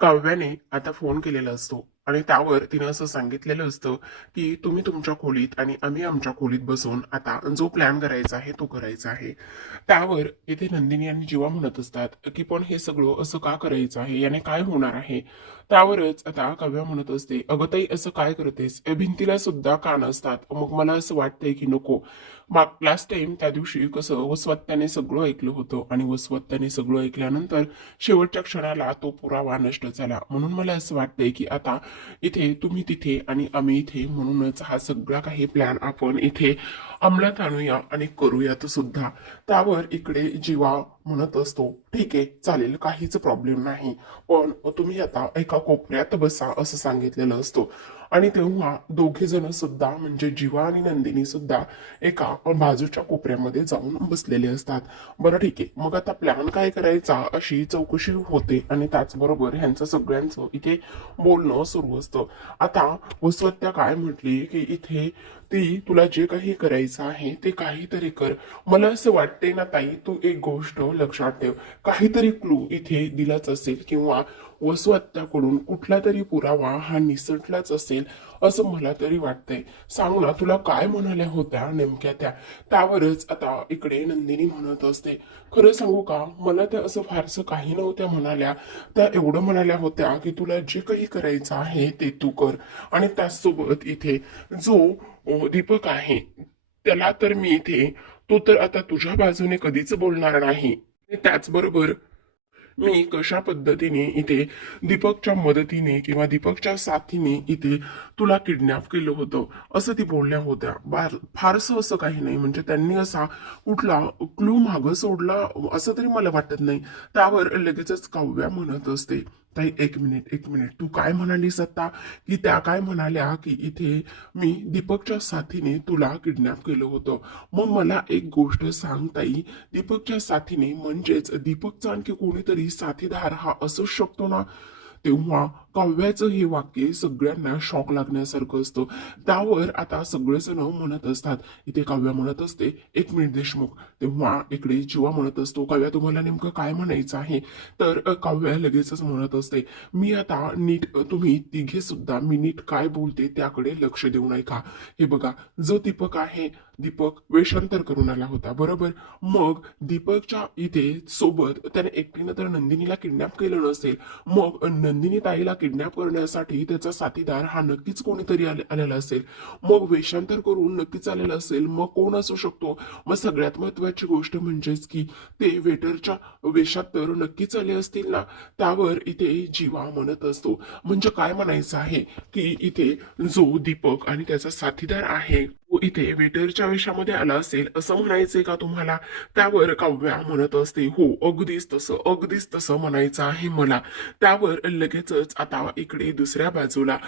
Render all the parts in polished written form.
काव्याने आता फोन केलेला असतो आणि त्यावर तिने असं सांगितलेलं असतं की तुम्ही तुमच्या खोलीत आणि आम्ही आमच्या खोलीत बसून आता जो प्लॅन करायचा आहे तो करायचा आहे. त्यावर इथे नंदिनी आणि जीवा म्हणत असतात की पण हे सगळं असं का करायचं आहे, याने काय होणार आहे. त्यावरच आता काव्या म्हणत असते, अगं ताई असं काय करतेस, भिंतीला सुद्धा कान असतात, मग मला असं वाटतंय की नको. मग लास्ट टाइम त्या दिवशी कसं वसवत्त्याने सगळं ऐकलं होतं आणि वसवत्त्याने सगळं ऐकल्यानंतर शेवटच्या क्षणाला तो पुरावा नष्ट झाला, म्हणून मला असं वाटतंय की आता इथे तुम्ही तिथे आणि आम्ही इथे, म्हणूनच हा सगळा काही प्लॅन आपण इथे अंमलात आणूया आणि करूयात सुद्धा. त्यावर इकडे जीवा म्हणत असतो, ठीक आहे चालेल, काहीच प्रॉब्लेम नाही, पण तुम्ही आता एका कोपऱ्यात बसा असं सांगितलेलं असतं. आणि तेव्हा दोघे जण सुद्धा म्हणजे जीवा आणि नंदिनी सुद्धा एका बाजूच्या कोपऱ्यामध्ये जाऊन बसलेले असतात. बरं ठीक आहे, मग आता प्लॅन काय करायचा अशी चौकशी होते आणि त्याचबरोबर ह्यांचं सगळ्यांचं इथे बोलणं सुरू असतं. आता वसवत्या काय म्हटली की इथे ती तुला जे काही करायचं आहे ते काहीतरी कर. मला असं वाटते ना ताई, तू एक गोष्ट लक्षात ठेव, काहीतरी क्लू इथे दिलाच असेल किंवा वसुहत्याकडून कुठला तरी पुरावा हा निसटलाच असेल असं मला तरी वाटतंय. सांग ना, तुला काय म्हणाल्या होत्या नेमक्या त्या. त्यावरच आता इकडे नंदिनी म्हणत असते, खरं सांगू का, मला त्या असं फारसं काही नव्हत्या म्हणाल्या. त्या एवढं म्हणाल्या होत्या की तुला जे काही करायचं आहे ते तू कर, आणि त्याचसोबत इथे जो दीपक आहे त्याला तर मी इथे, तो तर आता तुझ्या बाजूने कधीच बोलणार नाही. त्याचबरोबर मी कशा पद्धतीने इथे दीपकच्या मदतीने किंवा दीपकच्या साथीने इथे तुला किडनॅप केलं होतं असं ती बोलल्या होत्या. फारसं असं काही नाही, म्हणजे त्यांनी असा कुठला क्लू मागं सोडला असं तरी मला वाटत नाही. त्यावर लगेचच काव्या म्हणत असते, ताई एक मिनिट एक मिनिट, तू काय म्हणालीस आता, की त्या काय म्हणाल्या की इथे मी दीपकच्या साथीने तुला किडनॅप केलं होतं. मग मला एक गोष्ट सांग ताई, दीपकच्या साथीने म्हणजेच दीपकचा आणखी कोणीतरी साथीदार हा असूच शकतो ना. तेव्हा काव्याचं हे वाक्य सगळ्यांना शॉक लागण्यासारखं असतं. त्यावर आता सगळेजण म्हणत असतात, इथे काव्या म्हणत असते, एक मिनिट देशमुख. तेव्हा इकडे जीवा म्हणत असतो, काव्या तुम्हाला नेमकं काय म्हणायचं आहे. तर काव्या लगेचच म्हणत असते, मी आता नीट तुम्ही तिघे सुद्धा मी नीट काय बोलते त्याकडे लक्ष देऊ नये का. हे बघा, जो दीपक आहे, दीपक वेषांतर करून आला होता बरोबर. मग दीपकच्या इथे सोबत त्याने एकटीनं तर नंदिनीला किडनॅप केलं नसेल. मग नंदिनी ताईला किडनॅप करण्यासाठी त्याचा साथीदार हा नक्कीच कोणीतरी आलेला असेल. मग वेषांतर करून नक्कीच आलेला असेल, मग कोण असू शकतो. मग सगळ्यात महत्वाची गोष्ट म्हणजेच की ते वेटरच्या वेशात तर नक्कीच आले असतील ना. त्यावर इथे जीवा म्हणत असतो, म्हणजे काय म्हणायचं आहे की इथे जो दीपक आणि त्याचा साथीदार आहे तो इथे वेटरच्या वेशामध्ये आला असेल असं म्हणायचंय का तुम्हाला. त्यावर काव्या म्हणत असते, हो अगदीच तसं अगदीच तसं म्हणायचं आहे मला. त्यावर लगेचच आता इकडे दुसऱ्या बाजूला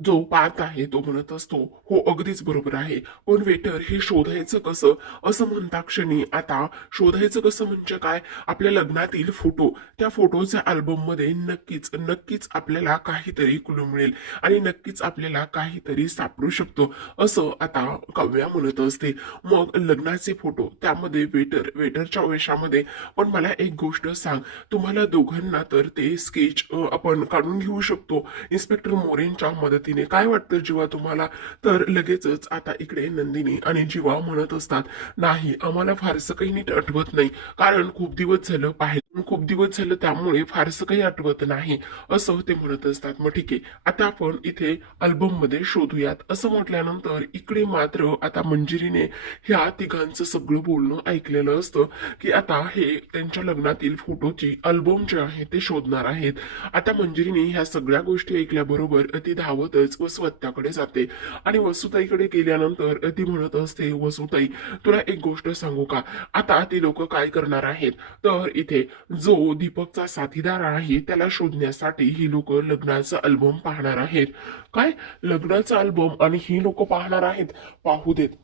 जो पार्थ आहे तो म्हणत असतो, हो अगदीच बरोबर आहे, पण वेटर हे शोधायचं कसं. असं म्हणता क्षणी आता शोधायचं कसं म्हणजे काय, आपल्या लग्नातील फोटो, त्या फोटोच्या अल्बम मध्ये नक्कीच नक्कीच आपल्याला काहीतरी क्लू मिळेल आणि नक्कीच आपल्याला काहीतरी सापडू शकतो असं आता काव्या म्हणत असते. मग लग्नाचे फोटो त्यामध्ये वेटरच्या वेशामध्ये. पण मला एक गोष्ट सांग, तुम्हाला दोघांना तर ते स्केच आपण काढून घेऊ शकतो इन्स्पेक्टर मोरेंच्या मदतीने, काय वाटतं जीवा तुम्हाला. तर लगेचच आता इकडे नंदिनी आणि जीवा म्हणत असतात, नाही आम्हाला फारसं काही नीट आठवत नाही, कारण खूप दिवस झालं पाहिजे, खूप दिवस झालं त्यामुळे फारसं काही आठवत नाही असं ते म्हणत असतात. मग ठीक आहे, आता आपण इथे अल्बम मध्ये शोधूयात असं म्हटल्यानंतर इकडे मात्र आता मंजिरीने ह्या तिघांचं सगळं बोलणं ऐकलेलं असतं की आता हे त्यांच्या लग्नातील फोटोची अल्बम जे आहे ते शोधणार आहेत. आता मंजिरीने ह्या सगळ्या गोष्टी ऐकल्याबरोबर ती धावतच वसुहत्याकडे जाते आणि वसुताईकडे गेल्यानंतर ती म्हणत असते, वसुताई तुला एक गोष्ट सांगू का, आता ती लोक काय करणार आहेत, तर इथे जो दीपकचा साथीदार आहे त्याला शोधण्यासाठी ही लोक लग्नाचा अल्बम पाहणार आहेत. काय, लग्नाचा अल्बम आणि ही लोक पाहणार आहेत, पाहू देत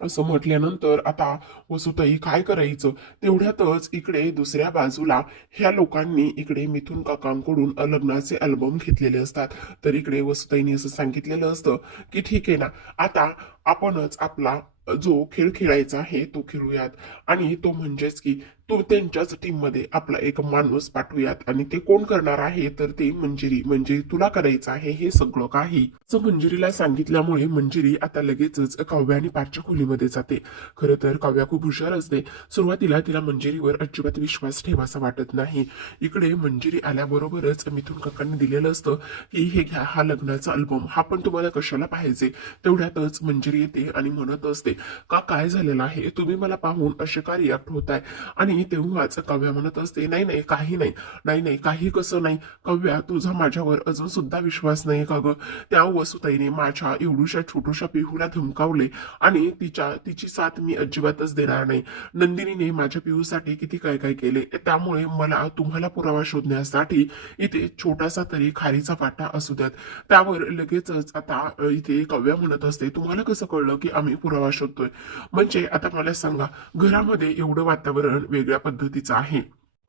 असं म्हटल्यानंतर आता वसुताई काय करायचं. तेवढ्यातच इकडे दुसऱ्या बाजूला ह्या लोकांनी इकडे मिथुन काकांकडून लग्नाचे अल्बम घेतलेले असतात. तर इकडे वसुताईने असं सांगितलेलं असतं की ठीक आहे ना, आता आपणच आपला जो खेळ खेळायचा आहे तो खेळूयात, आणि तो म्हणजेच की तू त्यांच्याच टीम मध्ये आपला एक माणूस पाठवूयात आणि ते कोण करणार आहे तर ते मंजिरी, म्हणजे तुला करायचं आहे हे सगळं काही. असं मंजिरीला सांगितल्यामुळे मंजिरी आता लगेचच काव्या आणि पाठच्या खोलीमध्ये जाते. खरं तर काव्या खूप हुशार असते. सुरुवातीला तिला मंजिरीवर अजिबात विश्वास ठेवासा वाटत नाही. इकडे मंजिरी आल्याबरोबरच मिथुन काकांनी दिलेलं असतं की हे घ्या, हा लग्नाचा अल्बम, हा पण तुम्हाला कशाला पाहिजे. तेवढ्यातच मंजिरी येते आणि म्हणत असते का काय झालेलं आहे, तुम्ही मला पाहून असे का रिॲक्ट होत आहे. आणि तेव्हाच काव्या म्हणत असते नाही नाही काही नाही, नाही नाही काही कसं नाही. काव्या तुझा माझ्यावर अजून सुद्धा विश्वास नाही का ग. त्या वसुताईने माझ्या एवढूशा छोटूशा पिहूला धमकावले आणि तिची साथ मी अजिबातच देणार नाही. नंदिनीने माझ्या पिहूसाठी किती काय काय केले, त्यामुळे मला तुम्हाला पुरावा शोधण्यासाठी इथे छोटासा तरी खारीचा वाटा असू द्यात. त्यावर लगेचच आता इथे काव्या म्हणत असते तुम्हाला कसं कळलं की आम्ही पुरावा शोधतोय. म्हणजे आता मला सांगा, घरामध्ये एवढं वातावरण वेगळ्या पद्धतीचं आहे,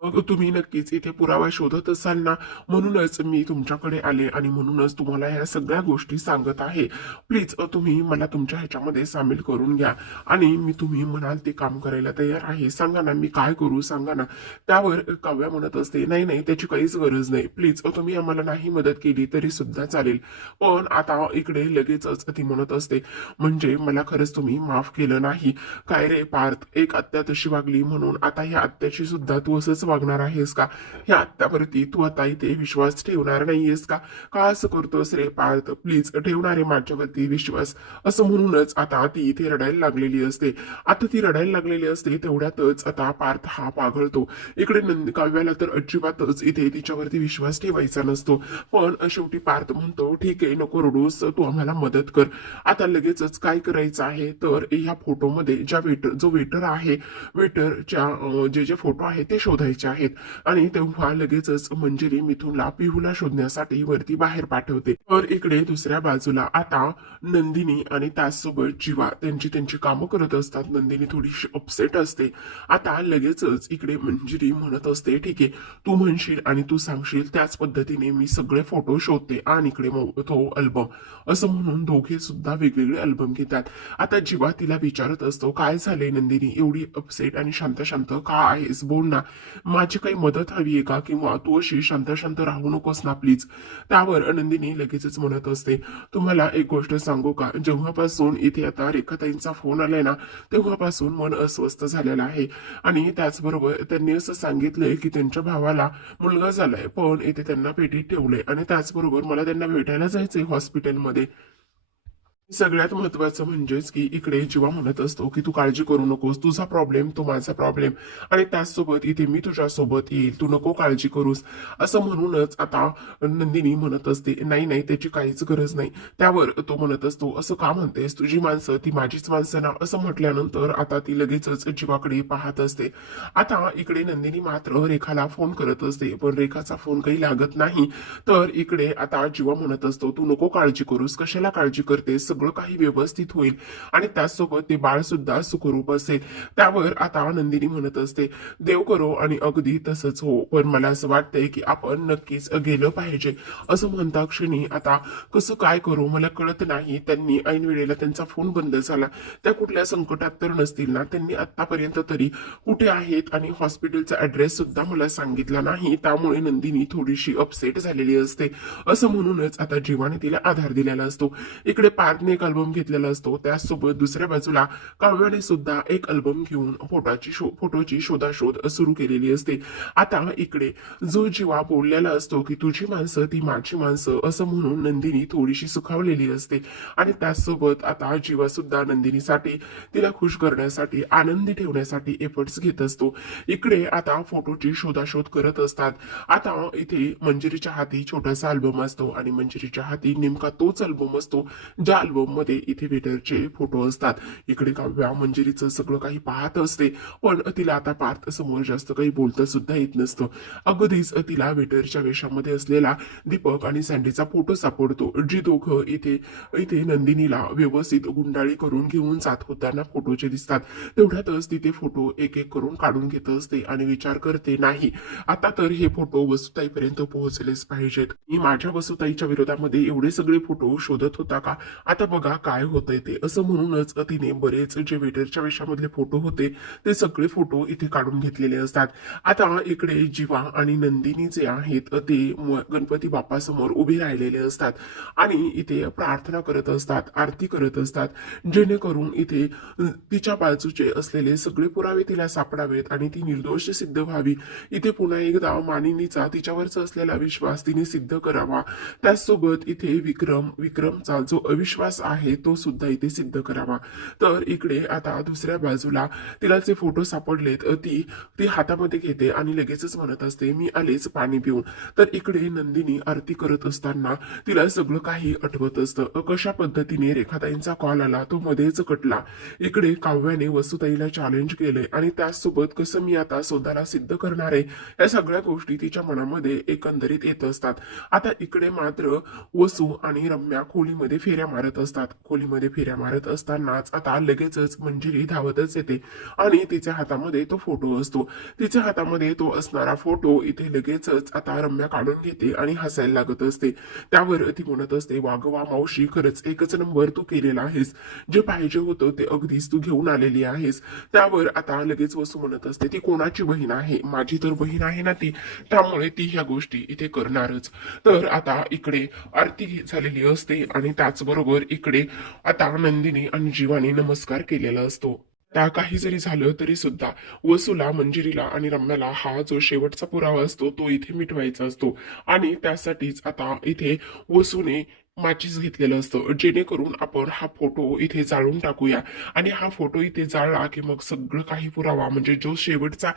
मग तुम्ही नक्कीच इथे पुरावा शोधत असाल ना. म्हणूनच मी तुमच्याकडे आले आणि म्हणूनच तुम्हाला ह्या सगळ्या गोष्टी सांगत आहे. प्लीज तुम्ही मला तुमच्या ह्याच्यामध्ये सामील करून घ्या आणि मी तुम्ही म्हणाल ते काम करायला तयार आहे. सांगा ना मी काय करू सांगा ना. त्यावर काव्या म्हणत असते नाही नाही त्याची काहीच गरज नाही, प्लीज तुम्ही आम्हाला नाही मदत केली तरी सुद्धा चालेल. पण आता इकडे लगेचच ती म्हणत असते म्हणजे मला खरंच तुम्ही माफ केलं नाही काय रे पार्थ. एक आत्या तशी वागली म्हणून आता ह्या आत्याची सुद्धा तू असंच वागणार आहेस का. ह्या आत्यावरती तू आता इथे विश्वास ठेवणार नाहीयेस का. का असं करतोस रे पार्थ, प्लीज ठेवणार आहे माझ्यावरती विश्वास. असं म्हणूनच आता ती इथे रडायला लागलेली असते. आता ती रडायला लागलेली असते तेवढ्यातच आता पार्थ हा पाघळतो. इकडे काव्याला तर अजिबातच इथे तिच्यावरती विश्वास ठेवायचा नसतो. पण शेवटी पार्थ म्हणतो ठीक आहे नको रडूस, तू आम्हाला मदत कर. आता लगेचच काय करायचं आहे तर ह्या फोटोमध्ये ज्या जो वेटर आहे, वेटरच्या जे जे फोटो आहेत ते शोधायचे आहेत. आणि तेव्हा लगेचच मंजिरी मिथुनला पिहूला शोधण्यासाठी वरती बाहेर पाठवते. तर इकडे दुसऱ्या बाजूला आता नंदिनी आणि त्याचसोबत जीवा त्यांची त्यांची कामं करत असतात. नंदिनी थोडीशी अपसेट असते. आता लगेचच इकडे मंजिरी म्हणत असते ठीक आहे तू म्हणशील आणि तू सांगशील त्याच पद्धतीने मी सगळे फोटो शोधते आणि इकडे तो अल्बम. असं म्हणून दोघे सुद्धा वेगवेगळे अल्बम घेतात. आता जीवा तिला विचारत असतो काय झाले नंदिनी, एवढी अपसेट आणि शांत शांत का आहेस, बोल ना. माझी काही मदत हवी आहे का, किंवा तू अशी शांत शांत राहू नकोस ना प्लीज. त्यावर नंदिनी लगेचच म्हणत असते तुम्हाला एक गोष्ट सांगू का, जेव्हापासून इथे आता रेखाताईंचा फोन आलाय ना तेव्हापासून मन अस्वस्थ झालेलं आहे. आणि त्याचबरोबर त्यांनी असं सांगितलंय की त्यांच्या भावाला मुलगा झालाय पण इथे त्यांना पेटीत ठेवलंय आणि त्याचबरोबर मला त्यांना भेटायला जायचंय हॉस्पिटलमध्ये. सगळ्यात महत्वाचं म्हणजेच की इकडे जीवा म्हणत असतो की तू काळजी करू नकोस, तुझा प्रॉब्लेम तो माझा प्रॉब्लेम आणि त्याचसोबत इथे मी तुझ्या सोबत येईल, तू नको काळजी करूस. असं म्हणूनच आता नंदिनी म्हणत असते नाही नाही त्याची काहीच गरज नाही. त्यावर तो म्हणत असतो असं का म्हणतेस, तुझी माणसं ती माझीच माणसं ना. असं म्हटल्यानंतर आता ती लगेचच जीवाकडे पाहत असते. आता इकडे नंदिनी मात्र रेखाला फोन करत असते पण रेखाचा फोन काही लागत नाही. तर इकडे आता जीवा म्हणत असतो तू नको काळजी करूस, कशाला काळजी करतेस, सगळं काही व्यवस्थित होईल आणि त्याचसोबत ते बाळ सुद्धा सुखरूप असेल. त्यावर आता नंदिनी म्हणत असते देव करो आणि अगदी तसंच हो, पण मला असं वाटतंय की आपण नक्कीच गेलं पाहिजे. असं म्हणता क्षणी आता कसं काय करू मला कळत नाही. त्यांनी ऐन वेळेला त्यांचा फोन बंद झाला, त्या कुठल्या संकटात तर नसतील ना. त्यांनी आतापर्यंत तरी कुठे आहेत आणि हॉस्पिटलचा ऍड्रेस सुद्धा मला सांगितला नाही. त्यामुळे नंदिनी थोडीशी अपसेट झालेली असते. असं म्हणूनच आता जीवाने तिला आधार दिलेला असतो. इकडे पार्थने एक अल्बम घेतलेला असतो, त्याचसोबत दुसऱ्या बाजूला काव्याने सुद्धा एक अल्बम घेऊन फोटोची शोधाशोध सुरू केलेली असते. आता इकडे जो जीवा बोललेला असतो की तुझी माणसं ती माझी माणसं, असं म्हणून नंदिनी थोडीशी सुखावलेली असते. आणि त्याचसोबत आता जीवा सुद्धा नंदिनीसाठी, तिला खुश करण्यासाठी, आनंदी ठेवण्यासाठी एफर्ट्स घेत असतो. इकडे आता फोटोची शोधाशोध करत असतात. आता इथे मंजिरीच्या हाती छोटासा अल्बम असतो आणि मंजिरीच्या हाती नेमका तोच अल्बम असतो ज्या अल्बम मध्ये इथे वेटरचे फोटो असतात. इकडे काव्या मंजिरीचं सगळं काही पाहत असते पण तिला आता पार्थ समोर जास्त काही बोलता सुद्धा येत नसतं. अगदीच तिला वेटरच्या वेशामध्ये असलेला दीपक आणि सँडीचा फोटो सापडतो, जी दोघं इथे इथे नंदिनीला व्यवस्थित गुंडाळी करून घेऊन जात होताना फोटोचे दिसतात. तेवढ्यातच तिथे फोटो एक एक करून काढून घेत असते आणि विचार करते नाही आता तर हे फोटो वसुताईपर्यंत पोहोचलेच पाहिजेत. मी माझ्या वसुताईच्या विरोधामध्ये एवढे सगळे फोटो शोधत होता का, आता बघा काय होतंय ते, असं म्हणूनच तिने बरेच जे वेटरच्या वेशामधले फोटो होते ते सगळे फोटो इथे काढून घेतलेले असतात. आता इकडे जीवा आणि नंदिनी जे आहेत ते गणपती बाप्पा समोर उभे राहिलेले असतात आणि इथे प्रार्थना करत असतात, आरती करत असतात, जेणेकरून इथे तिच्या बाजूचे असलेले सगळे पुरावे तिला सापडावेत आणि ती निर्दोष सिद्ध व्हावी. इथे पुन्हा एकदा मानिनीचा तिच्यावरचा असलेला विश्वास तिने सिद्ध करावा. त्याचसोबत इथे विक्रमचा जो अविश्वास आहे तो सुद्धा इथे सिद्ध करावा. तर इकडे आता दुसऱ्या बाजूला तिला जे फोटो सापडलेत ती ती हातामध्ये घेते आणि लगेचच म्हणत असते, मी आलेच पाणी पिऊन. तर इकडे नंदिनी आरती करत असताना तिला सगळं काही आठवत असतं. कशा पद्धतीने रेखाताईंचा कॉल आला तो मध्येच कटला. इकडे काव्याने वसुताईला चॅलेंज केलंय आणि त्याचसोबत कसं मी आता स्वतःला सिद्ध करणार आहे, या सगळ्या गोष्टी तिच्या मनामध्ये एकंदरीत येत असतात. आता इकडे मात्र वसू आणि रम्या खोलीमध्ये फेऱ्या मारत असतात. खोलीमध्ये फेऱ्या मारत असतानाच आता लगेचच मंजिरी धावतच येते आणि तिच्या हातामध्ये तो फोटो असतो. तिच्या हातामध्ये तो असणारा फोटो इथे लगेचच आता रम्या काढून घेते आणि हसायला लागत असते. त्यावर ती म्हणत असते, वागवा मावशी, खरंच एकच नंबर तू केलेला आहेस, जे पाहिजे होतं ते अगदीच तू घेऊन आलेली आहेस. त्यावर आता लगेच वसू म्हणत असते, ती कोणाची बहीण आहे, माझी तर बहीण आहे ना ती, त्यामुळे ती ह्या गोष्टी इथे करणारच. तर आता इकडे आरती झालेली असते आणि त्याचबरोबर इकडे आता नंदिनी आणि जीवाने नमस्कार केलेला असतो. त्या काही जरी झालं तरी सुद्धा वसूला, मंजिरीला आणि रम्याला हा जो शेवटचा पुरावा असतो तो इथे मिटवायचा असतो आणि त्यासाठीच आता इथे वसूने माचीस घेतलेलं असतं, जेणेकरून आपण हा फोटो इथे जाळून टाकूया आणि हा फोटो इथे जाळला की मग सगळं काही पुरावा म्हणजे जो शेवटचा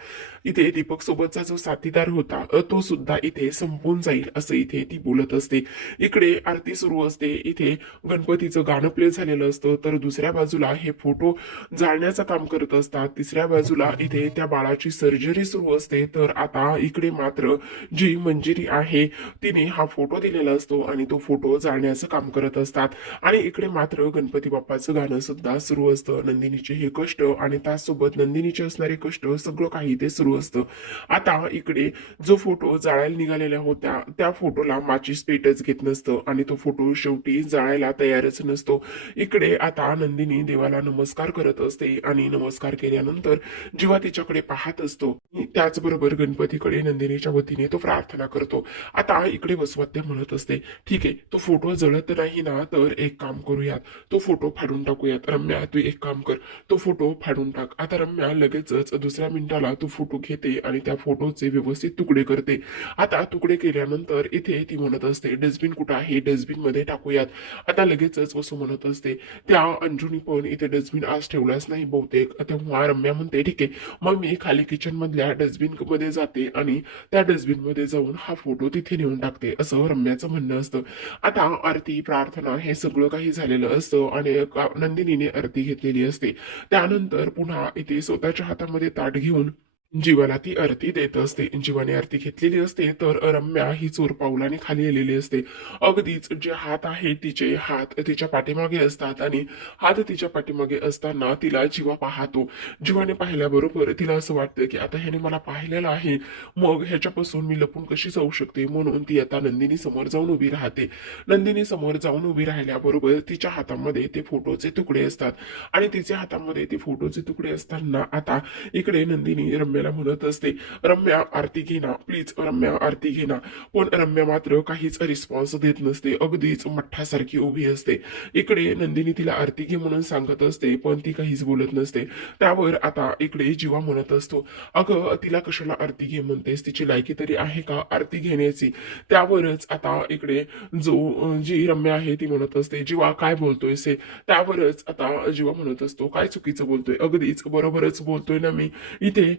इथे दीपक सोबतचा जो साथीदार होता तो सुद्धा इथे संपून जाईल असं इथे ती बोलत असते. इकडे आरती सुरू असते, इथे गणपतीचं गाणं प्ले झालेलं असतं, तर दुसऱ्या बाजूला हे फोटो जाळण्याचं काम करत असतात. तिसऱ्या बाजूला इथे त्या बाळाची सर्जरी सुरू असते. तर आता इकडे मात्र जी मंजिरी आहे तिने हा फोटो दिलेला असतो आणि तो फोटो जाळण्याचं काम करत असतात आणि इकडे मात्र गणपती बाप्पाचं गाणं सुद्धा सुरू असतं. नंदिनीचे हे कष्ट आणि त्याचसोबत नंदिनीचे असणारे कष्ट सगळं काही ते सुरू असतं. आता इकडे जो फोटो जाळायला निघालेल्या होत्या त्या फोटोला माचीस पेटच घेत नसतं आणि तो फोटो शेवटी जाळायला तयारच नसतो. इकडे आता नंदिनी देवाला नमस्कार करत असते आणि नमस्कार केल्यानंतर जेव्हा तिच्याकडे पाहत असतो त्याचबरोबर गणपतीकडे नंदिनीच्या वतीने तो प्रार्थना करतो. आता इकडे वसवाद्य म्हणत असते, ठीक आहे, तो फोटो जळत नाही ना, तर एक काम करूयात, तो फोटो फाडून टाकूयात. रम्या तू एक काम कर, तो फोटो फाडून टाक. आता रम्या लगेचच दुसऱ्या मिनिटाला तो फोटो घेते आणि त्या फोटोचे व्यवस्थित तुकडे करते. आता तुकडे केल्यानंतर इथे ती म्हणत असते, डस्टबिन कुठं आहे, डस्टबिन मध्ये टाकूयात. आता लगेचच वसू म्हणत असते, त्या अंजुनी पण इथे डस्टबिन आज ठेवलाच नाही बहुतेक. तेव्हा रम्या म्हणते, ठीक आहे, मग मी खाली किचन मधल्या डस्टबिन मध्ये जाते आणि त्या डस्टबिन मध्ये जाऊन हा फोटो तिथे नेऊन टाकते, असं रम्याचं म्हणणं असतं. आता आरती, प्रार्थना हे सगळं काही झालेलं असतं आणि नंदिनीने आरती घेतलेली असते. त्यानंतर पुन्हा इथे स्वतःच्या हातामध्ये ताट घेऊन जीवाला ती आरती देत असते. जीवाने आरती घेतलेली असते तर रम्या ही चोर पावलाने खाली आलेली असते. अगदीच जे हात आहे तिचे हात तिच्या पाठीमागे असतात आणि हात तिच्या पाठीमागे असताना तिला जीवा पाहतो. जीवाने पाहिल्याबरोबर तिला असं वाटतं की आता ह्याने मला पाहिलेलं आहे, मग ह्याच्यापासून मी लपून कशी जाऊ शकते, म्हणून ती आता नंदिनी समोर जाऊन उभी राहते. नंदिनी समोर जाऊन उभी राहिल्याबरोबर तिच्या हातामध्ये ते फोटोचे तुकडे असतात आणि तिच्या हातामध्ये ते फोटोचे तुकडे असताना आता इकडे नंदिनी रम्याला म्हणत असते, रम्या आरती घे ना प्लीज, रम्या आरती घे ना. पण रम्या मात्र काहीच रिस्पॉन्स देत नसते, अगदीच मठ्ठासारखी उभी असते. इकडे नंदिनी तिला आरती घे म्हणून सांगत असते पण ती काहीच बोलत नसते. त्यावर आता इकडे जीवा म्हणत असतो, अगं तिला कशाला आरती घे म्हणतेस, तिची लायकी तरी आहे का आरती घेण्याची. त्यावरच आता इकडे जी रम्या आहे ती म्हणत असते, जीवा काय बोलतोय से. त्यावरच आता जीवा म्हणत असतो, काय चुकीचं बोलतोय, अगदीच बरोबरच बोलतोय ना मी. इथे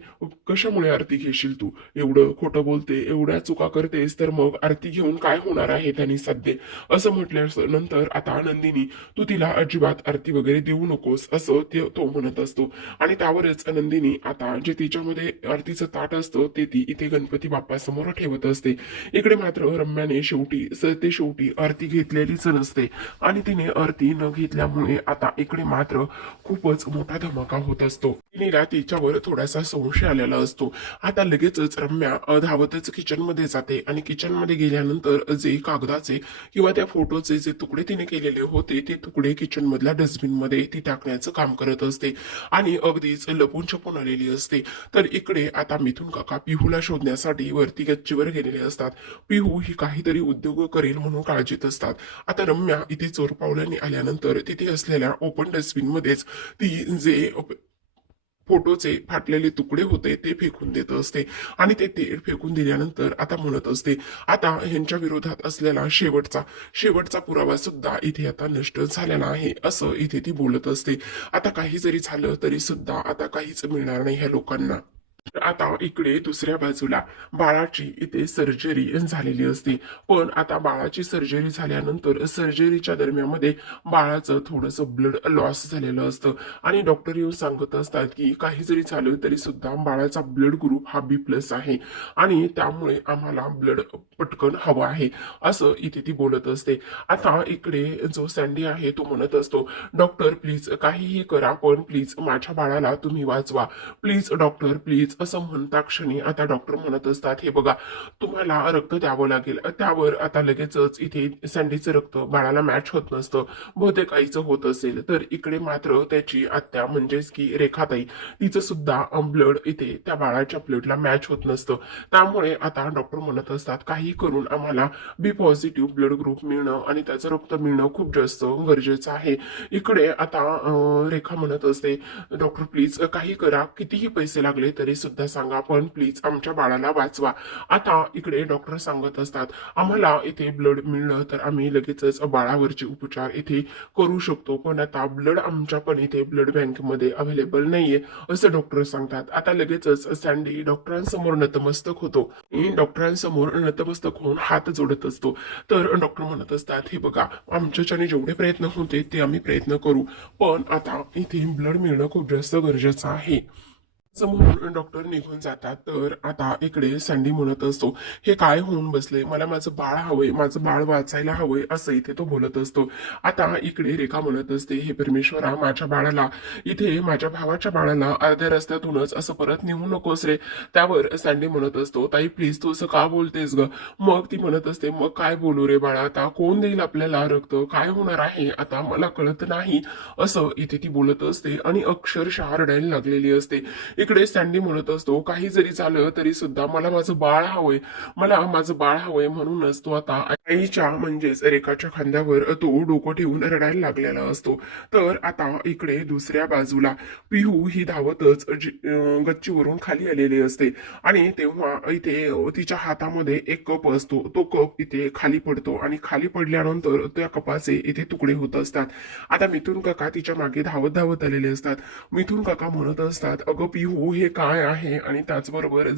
कशामुळे आरती घेशील तू, एवढं खोटं बोलते, एवढ्या चुका करतेस, तर मग आरती घेऊन काय होणार आहे त्यांनी सध्या, असं म्हटल्यानंतर आता नंदिनी तू तिला अजिबात आरती वगैरे देऊ नकोस असं तो म्हणत असतो. आणि त्यावरच नंदिनी आता जे तिच्यामध्ये आरतीचं ताट असतं ते ती इथे गणपती बाप्पा समोर ठेवत असते. इकडे मात्र रम्याने शेवटी आरती घेतलेलीच नसते आणि तिने आरती न घेतल्यामुळे आता इकडे मात्र खूपच मोठा धमाका होत असतो. तिला तिच्यावर थोडासा संशय आलेला झालेला असतो. आता लगेचच रम्या धावतच किचनमध्ये जाते आणि किचनमध्ये गेल्यानंतर जे कागदाचे किंवा त्या फोटोचे जे तुकडे तिने केलेले होते ते तुकडे किचन मधल्या डस्टबिन मध्ये ती टाकण्याचं काम करत असते आणि अगदीच लपून छपून आलेली असते. तर इकडे आता मिथुन काका पिहूला शोधण्यासाठी वरती गच्चीवर गेलेले असतात. पिहू ही काहीतरी उद्योग करेल म्हणून काळजीत असतात. आता रम्या इथे चोर पावलांनी आल्यानंतर तिथे असलेल्या ओपन डस्टबिन मध्येच ती जे फोटोचे फाटलेले तुकडे होते ते फेकून देत असते आणि ते फेकून दिल्यानंतर आता म्हणत असते आता ह्यांच्या विरोधात असलेला शेवटचा पुरावा सुद्धा इथे आता नष्ट झालेला आहे असं इथे ती बोलत असते. आता काही जरी झालं तरी सुद्धा आता काहीच मिळणार नाही ह्या लोकांना. आता इकडे दुसऱ्या बाजूला बाळाची इथे सर्जरी झालेली असते. पण आता बाळाची सर्जरी झाल्यानंतर सर्जरीच्या दरम्यानमध्ये बाळाचं थोडंसं ब्लड लॉस झालेलं असतं आणि डॉक्टर येऊन सांगत असतात की काही जरी झालं तरी सुद्धा बाळाचा ब्लड ग्रुप हा B+ आहे आणि त्यामुळे आम्हाला ब्लड पटकन हवं आहे असं इथे ती बोलत असते. आता इकडे जो सँडी आहे तो म्हणत असतो डॉक्टर प्लीज काहीही करा पण प्लीज माझ्या बाळाला तुम्ही वाचवा प्लीज डॉक्टर प्लीज असं म्हणता क्षणी आता डॉक्टर म्हणत असतात हे बघा तुम्हाला रक्त द्यावं लागेल. त्यावर आता लगेचच इथे सँडीचं रक्त बाळाला मॅच होत नसतं. बहुतेक आईचं होत असेल तर इकडे मात्र त्याची आत्या म्हणजेच की रेखाताई तिचं सुद्धा ब्लड इथे त्या बाळाच्या ब्लडला मॅच होत नसतं. त्यामुळे आता डॉक्टर म्हणत असतात काही करून आम्हाला B+ ब्लड ग्रुप मिळणं आणि त्याचं रक्त मिळणं खूप जास्त गरजेचं आहे. इकडे आता रेखा म्हणत असते डॉक्टर प्लीज काही करा कितीही पैसे लागले तरी सुद्धा सांगा पण प्लीज आमच्या बाळाला वाचवा. आता इकडे डॉक्टर सांगत असतात आम्हाला इथे ब्लड मिळलं तर आम्ही लगेचच बाळावरचे उपचार इथे करू शकतो पण आता ब्लड आमच्या पण इथे ब्लड बँकेमध्ये अवेलेबल नाहीये असं डॉक्टर सांगतात. आता लगेचच सँडी डॉक्टरांसमोर नतमस्तक होतो. डॉक्टरांसमोर नतमस्तक होऊन हात जोडत असतो. तर डॉक्टर म्हणत असतात हे बघा आमच्याच्याने जेवढे प्रयत्न होते ते आम्ही प्रयत्न करू पण आता इथे ब्लड मिळणं खूप जास्त गरजेचं आहे असं म्हणून डॉक्टर निघून जातात. तर आता इकडे सँडी म्हणत असतो हे काय होऊन बसले मला माझं बाळ हवंय माझं बाळ वाचायला हवंय असं इथे तो बोलत असतो. आता इकडे रेखा म्हणत असते हे परमेश्वरा माझ्या बाळाला इथे माझ्या भावाच्या बाळाला अर्ध्या रस्त्यातूनच असं परत नेऊ नकोस रे. त्यावर सँडी म्हणत असतो ताई प्लीज तू असं का बोलतेस ग. मग ती म्हणत असते मग काय बोलू रे बाळा आता कोण देईल आपल्याला रक्त काय होणार आहे आता मला कळत नाही असं इथे ती बोलत असते आणि अक्षरशः रडायला लागलेली असते. इकडे सँडी म्हणत असतो काही जरी झालं तरी सुद्धा मला माझं बाळ हवंय म्हणूनच तो आता आईच्या म्हणजेच रेखाच्या खांद्यावर तो डोकं ठेवून रडायला लागलेला असतो. तर आता इकडे दुसऱ्या बाजूला पिहू ही धावतच गच्चीवरून खाली आलेली असते आणि तेव्हा इथे तिच्या हातामध्ये एक कप असतो. तो कप इथे खाली पडतो आणि खाली पडल्यानंतर त्या कपाचे इथे तुकडे होत असतात. आता मिथुन काका तिच्या मागे धावत धावत आलेले असतात. मिथुन काका म्हणत असतात अगं पिहू हे काय आहे आणि त्याचबरोबर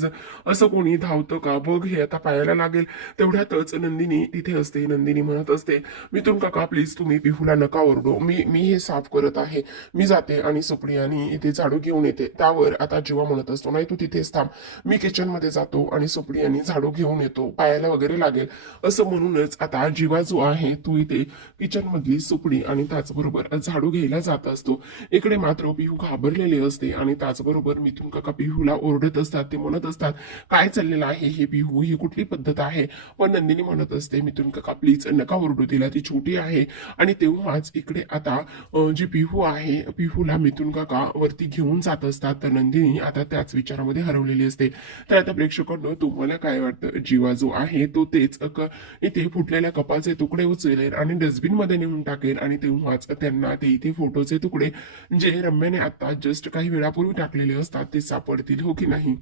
असं कोणी धावतं का बघ हे आता पाहायला लागेल. तेवढ्यातच नंदिनी तिथे असते. नंदिनी म्हणत असते मिथुन काका प्लीज तुम्ही पिहूला नका ओरडू मी हे साफ करत आहे मी जाते आणि सुपडी आणि इथे झाडू घेऊन येते. त्यावर आता जीवा म्हणत असतो नाही तू तिथेच थांब मी किचन मध्ये जातो आणि सुपडी आणि झाडू घेऊन येतो पायाला वगैरे लागेल असं म्हणूनच आता जीवा जो आहे तू इथे किचन मधली सुपडी आणि त्याचबरोबर झाडू घ्यायला जात असतो. इकडे मात्र पिहू घाबरलेले असते आणि त्याचबरोबर मिथुन काका पिहूला ओरडत असतात. ते म्हणत असतात काय चाललेलं आहे हे पिहू ही कुठली पद्धत आहे. पण नंदिनी म्हणत असते मिथुन काका प्लीज नका ओरडू तिला ती छोटी आहे. आणि तेव्हाच इकडे आता जी पिहू आहे पिहूला मिथुन काका वरती घेऊन जात असतात. तर नंदिनी आता त्याच विचारामध्ये हरवलेली असते. तर आता प्रेक्षकांनो तुम्हाला काय वाटतं जीवा जो आहे तो तेच इथे फुटलेल्या कपाचे तुकडे उचलेल आणि डस्टबिन मध्ये नेऊन टाकेल आणि तेव्हाच त्यांना ते इथे फोटोचे तुकडे जे रम्याने आता जस्ट काही वेळापूर्वी टाकलेले असतात ते सापडतील हो की नाही.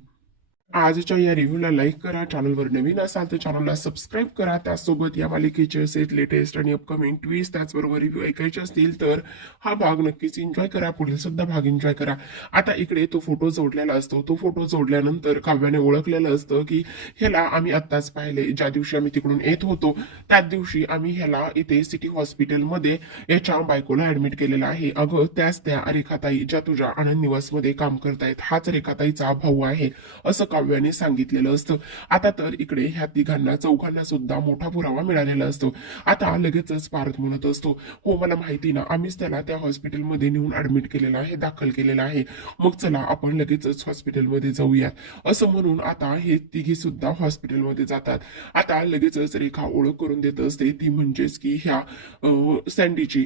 आजच्या या रिव्ह्यूला लाईक करा. चॅनलवर नवीन असाल तर चॅनलला सबस्क्राईब करा. त्याचसोबत या मालिकेचे असेच लेटेस्ट आणि अपकमिंग ट्विस्ट त्याचबरोबर रिव्ह्यू ऐकायचे असतील तर हा भाग नक्कीच एन्जॉय करा. पुढील सुद्धा भाग एन्जॉय करा. आता इकडे तो फोटो जोडलेला असतो. तो फोटो जोडल्यानंतर काव्याने ओळखलेलं असतं की ह्याला आम्ही आत्ताच पाहिले ज्या दिवशी आम्ही तिकडून येत होतो त्याच दिवशी आम्ही ह्याला इथे सिटी हॉस्पिटलमध्ये याच्या बायकोला ऍडमिट केलेला आहे. अगं त्याच त्या रेखाताई ज्या तुझ्या आनंद निवासमध्ये काम करतायत हाच रेखाताईचा भाऊ आहे असं काव्याने सांगितलेलं असतं. आता तर इकडे ह्या तिघांना चौघांना सुद्धा मोठा पुरावा मिळालेला असतो. आता लगेचच पार्थ म्हणत असतो, हो मला माहिती ना, आम्हीच त्याला त्या हॉस्पिटलमध्ये नेऊन ऍडमिट केलेलं आहे, दाखल केलेलं आहे. मग चला आपण लगेचच हॉस्पिटलमध्ये जाऊयात असं म्हणून आता हे तिघी सुद्धा हॉस्पिटलमध्ये जातात. आता लगेचच रेखा ओळख करून देत असते, ती म्हणजेच की ह्या सँडीची.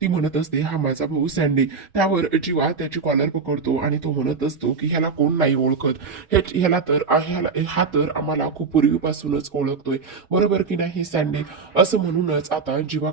ती म्हणत असते, हा माझा भाऊ सँडी. त्यावर जीवा त्याची कॉलर पकडतो आणि तो म्हणत असतो की ह्याला कोण नाही ओळखत, हा तर आम्हाला खूप पूर्वीपासूनच ओळखतोय, बरोबर की नाही सँडी. असं म्हणूनच आता जीवा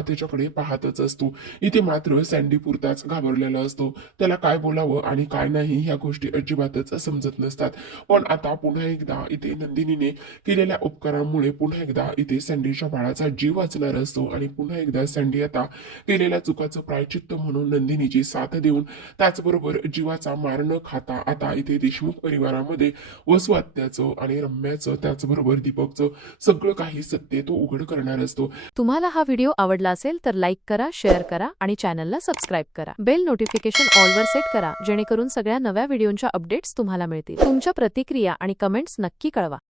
त्याच्याकडे पाहतच असतो. इथे मात्र सँडी पुरताच घाबरलेला असतो. त्याला काय बोलावं आणि काय नाही ह्या गोष्टी अजिबातच समजत नसतात. पण आता पुन्हा एकदा इथे नंदिनीने केलेल्या उपकारांमुळे पुन्हा एकदा इथे सँडीच्या बाळाचा जीव वाचणार असतो आणि पुन्हा एकदा सँडी आता केलेल्या चुकाचं प्रायचित्त म्हणून नंदिनीची साथ देऊन त्याचबरोबर जीवाचा मार न खाता आता इथे देशमुख परिवारामध्ये वसू आत्याचं आणि रम्याचं त्याचबरोबर दीपकचं सगळं काही सत्य तो उघड करणार असतो. तुम्हाला हा व्हिडिओ आवडला असेल तर लाईक करा, शेअर करा आणि चॅनलला सबस्क्राईब करा. बेल नोटिफिकेशन ऑलवर सेट करा जेणेकरून सगळ्या नव्या व्हिडिओंच्या अपडेट्स तुम्हाला मिळतील. तुमच्या प्रतिक्रिया आणि कमेंट्स नक्की कळवा.